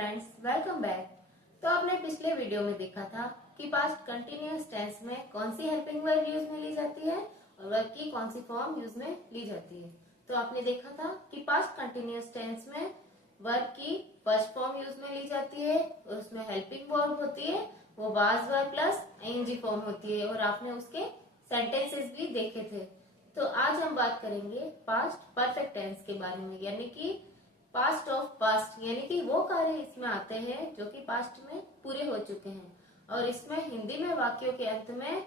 Friends, welcome back. तो आपने पिछले वीडियो में देखा था कि पास्ट कंटिन्यूअस टेंस में कौन सी हेल्पिंग वर्ब यूज में ली जाती है और वर्ब की कौन सी फॉर्म यूज में ली जाती है। तो आपने देखा था कि पास्ट कंटिन्यूअस टेंस में वर्ब की फर्स्ट फॉर्म यूज में ली जाती है और उसमें हेल्पिंग वर्ब होती है, वो was verb plus I N G form होती है और आपने उसके सेंटेंसेस भी देखे थे। तो आज हम बात करेंगे पास्ट परफेक्ट टेंस के बारे में, यानी कि पास्ट ऑफ पास्ट, यानी कि वो कार्य इसमें आते हैं जो कि पास्ट में पूरे हो चुके हैं। और इसमें हिंदी में वाक्यों के अंत में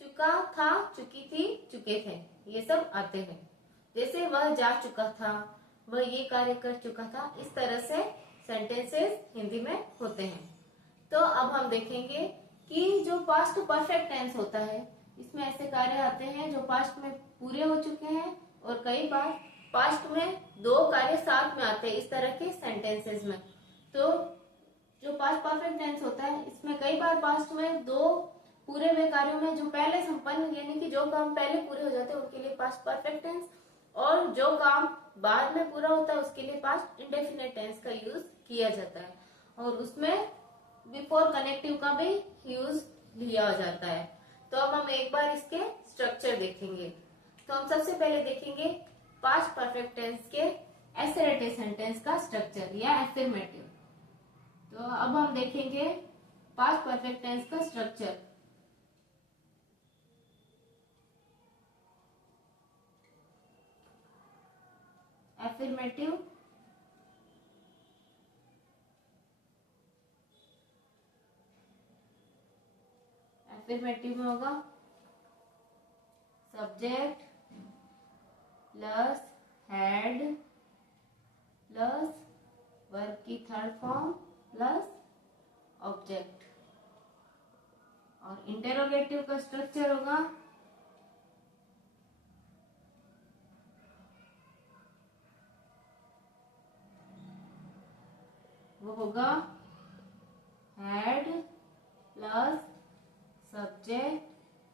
चुका था, चुकी थी, चुके थे, ये सब आते हैं। जैसे वह जा चुका था, वह ये कार्य कर चुका था, इस तरह से सेंटेंसेस हिंदी में होते हैं। तो अब हम देखेंगे कि जो पास्ट परफेक्ट टेंस होता है इसमें ऐसे कार्य आते हैं जो पास्ट में पूरे हो चुके हैं और कई बार पास्ट में दो कार्य साथ में आते हैं इस तरह के सेंटेंसेस में। तो जो पास्ट परफेक्ट टेंस होता है इसमें कई बार पास्ट में दो पूरे हुए कार्यों में जो पहले संपन्न, यानी कि जो काम पहले पूरे हो जाते हैं उनके लिए पास्ट परफेक्ट टेंस, और जो काम बाद में पूरा होता है उसके लिए पास्ट इंडेफिनिट टेंस का यूज किया जाता है और उसमें बिफोर कनेक्टिव का भी यूज लिया जाता है। तो अब हम एक बार इसके स्ट्रक्चर देखेंगे। तो हम सबसे पहले देखेंगे पास्ट परफेक्ट टेंस के एसेरेटिव सेंटेंस का स्ट्रक्चर या एफर्मेटिव। तो अब हम देखेंगे पास्ट परफेक्ट टेंस का स्ट्रक्चर। एफर्मेटिव, एफर्मेटिव में होगा subject plus had plus verb की थर्ड फॉर्म प्लस ऑब्जेक्ट। और इंटेरोगेटिव का स्ट्रक्चर होगा वो होगा had plus subject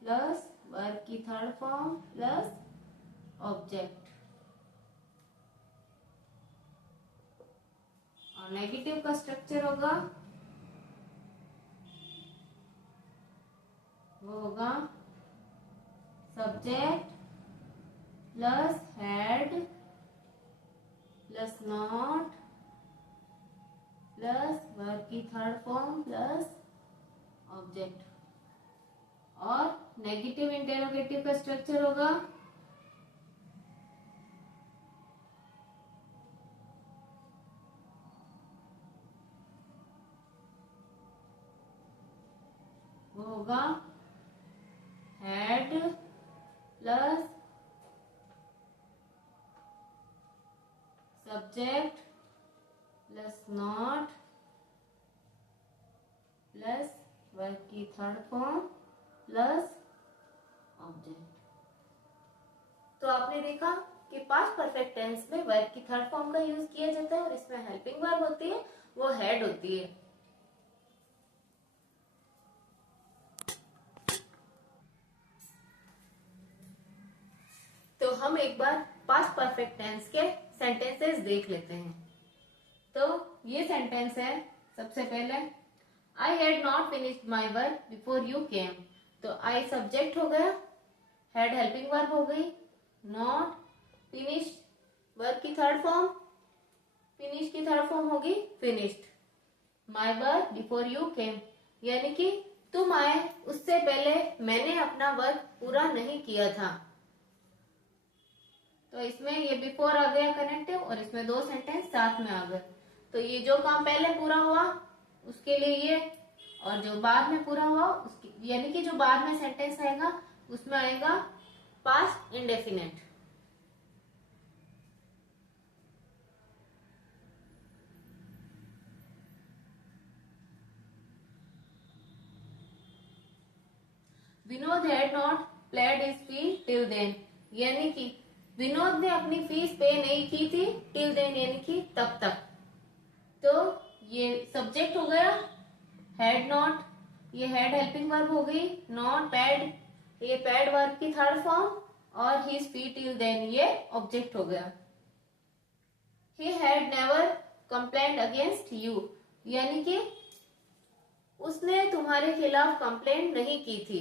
plus verb की थर्ड फॉर्म प्लस ऑब्जेक्ट। और नेगेटिव का स्ट्रक्चर होगा वो होगा subject plus had plus not plus verb की थर्ड फॉर्म प्लस ऑब्जेक्ट। और नेगेटिव इंटेरोगेटिव का स्ट्रक्चर होगा वो होगा had plus subject plus not plus verb की थर्ड फॉर्म प्लस ऑब्जेक्ट। तो आपने देखा कि पास्ट परफेक्ट टेंस में वर्ब की थर्ड फॉर्म का यूज किया जाता है और इसमें हेल्पिंग वर्ब होती है, वो हेड होती है। तो हम एक बार पास्ट परफेक्ट टेंस के सेंटेंसेस देख लेते हैं। तो ये सेंटेंस है सबसे पहले, I had not finished my work before you came. तो आई सब्जेक्ट हो गया, हैड हेल्पिंग वर्ब हो गई, नॉट फिनिश्ड वर्क की थर्ड फॉर्म, फिनिश की थर्ड फॉर्म होगी finished, my work before you came यानी कि तुम आए उससे पहले मैंने अपना वर्क पूरा नहीं किया था। तो इसमें ये बिफोर आ गया कनेक्टिव और इसमें दो सेंटेंस साथ में आ गए। तो ये जो काम पहले पूरा हुआ उसके लिए ये, और जो बाद में पूरा हुआ उसकी, यानी कि जो बाद में सेंटेंस आएगा उसमें आएगा past indefinite. Vinod had not paid his fee till then, यानी कि विनोद ने अपनी फीस पे नहीं की थी, टिल देन यानी कि तब तक। तो ये सब्जेक्ट हो गया हैड नॉट, ये हैड हेल्पिंग वर्ब हो गई, नॉट पैड ये पैड वर्ब की थर्ड फॉर्म, और हिज फी टिल देन ये ऑब्जेक्ट हो गया। He had never complaint against you, यानी कि उसने तुम्हारे खिलाफ कंप्लेंट नहीं की थी।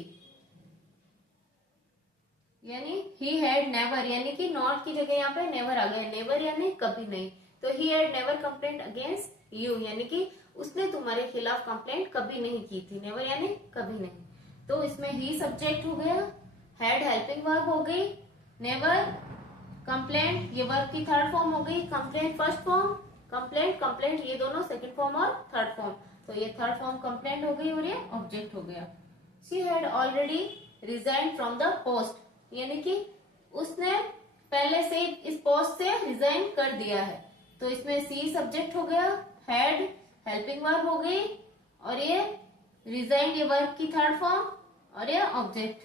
यानी ही हैड नेवर, यानी कि नॉट की जगह यहाँ पे नेवर आ गया, नेवर यानी कभी नहीं, तो he had never complaint against you, यानी कि उसने तुम्हारे खिलाफ कंप्लेंट कभी नहीं की थी, नेवर यानी कभी नहीं। तो इसमें ही सब्जेक्ट हो गया, हैड हेल्पिंग वर्ब हो गई, नेवर कंप्लेंट ये वर्ब की थर्ड फॉर्म हो गई, complaint first form, complaint complaint ये दोनों सेकंड फॉर्म और थर्ड फॉर्म, तो ये थर्ड फॉर्म कंप्लेंट हो गई और ये ऑब्जेक्ट हो गया। She had already resign from the post, यानी कि उसने पहले से इस पोस्ट से रिजाइन कर दिया है, तो इसमें सी सब्जेक्ट हो गया, हैड हेल्पिंग वर्ब हो गई और ये रिजाइन ये वर्ब की थर्ड फॉर्म और ये object.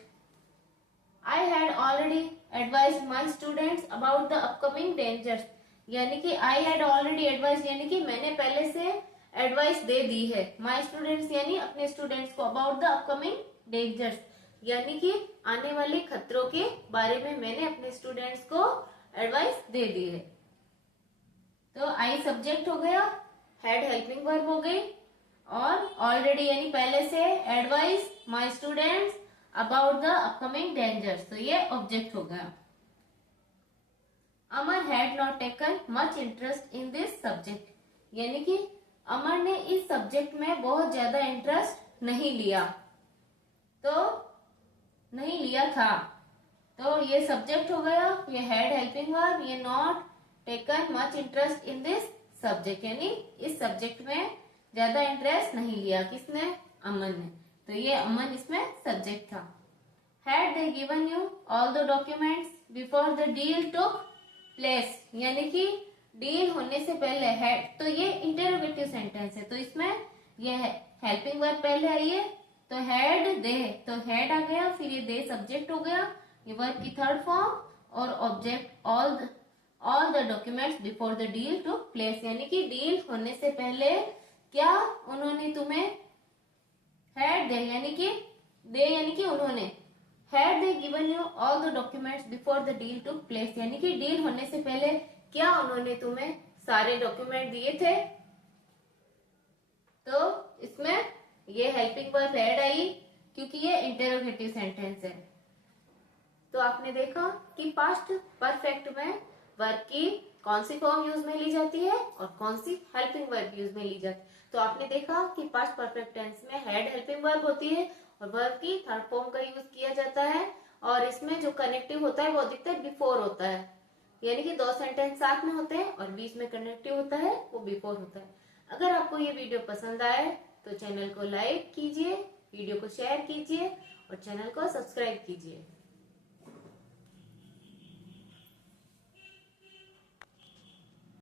I had already advise my students about the upcoming dangers, यानी कि आई हैड ऑलरेडी एडवाइज यानी कि मैंने पहले से एडवाइस दे दी है, माई स्टूडेंट्स यानी अपने स्टूडेंट्स को, अबाउट द अपकमिंग डेंजर्स यानी कि आने वाले खतरों के बारे में मैंने अपने स्टूडेंट्स को एडवाइस दे दी है। तो आई सब्जेक्ट हो गया, हैड हेल्पिंग वर्ब हो गई और ऑलरेडी यानी पहले से advise my students about the upcoming dangers, तो ये ऑब्जेक्ट हो गया। Amar had not taken much interest in this subject, यानी कि अमर ने इस सब्जेक्ट में बहुत ज्यादा इंटरेस्ट नहीं लिया, तो नहीं लिया था, तो ये सब्जेक्ट हो गया, ये हैड हेल्पिंग वर्ब, ये not taken much interest in this subject, यानी इस सब्जेक्ट में ज्यादा इंटरेस्ट नहीं लिया, किसने, अमन ने, तो ये अमन इसमें सब्जेक्ट था। Had they given you all the documents before the deal took place, यानी कि डील होने से पहले हैड, तो ये इंटरोगेटिव सेंटेंस है, तो इसमें ये हेल्पिंग वर्ब पहले आई है, तो हैड दे, तो हैड आ गया, फिर ये दे सब्जेक्ट हो गया, ये वर्ब की थर्ड फॉर्म और object all the documents before the deal took place, यानी कि डील होने से पहले क्या उन्होंने तुम्हें, हैड दे यानी कि उन्होंने, had they given you all the documents before the deal took place, यानी कि डील होने से पहले क्या उन्होंने तुम्हें सारे डॉक्यूमेंट दिए थे, तो इसमें ये हेल्पिंग वर्ब हैड आई क्योंकि ये इंटरोगेटिव सेंटेंस है। तो आपने देखा कि पास्ट परफेक्ट में वर्ब की कौन सी फॉर्म यूज में ली जाती है और कौन सी हेल्पिंग वर्ब यूज में ली जाती है। तो आपने देखा कि पास्ट परफेक्ट टेंस में हेड हेल्पिंग वर्ब होती है और वर्ब की थर्ड फॉर्म का यूज किया जाता है, और इसमें जो कनेक्टिव होता है वो अधिकतर बिफोर होता है, यानी कि दो सेंटेंस साथ में होते हैं और बीच में कनेक्टिव होता है वो बिफोर होता है। अगर आपको ये वीडियो पसंद आए तो चैनल को लाइक कीजिए, वीडियो को शेयर कीजिए और चैनल को सब्सक्राइब कीजिए।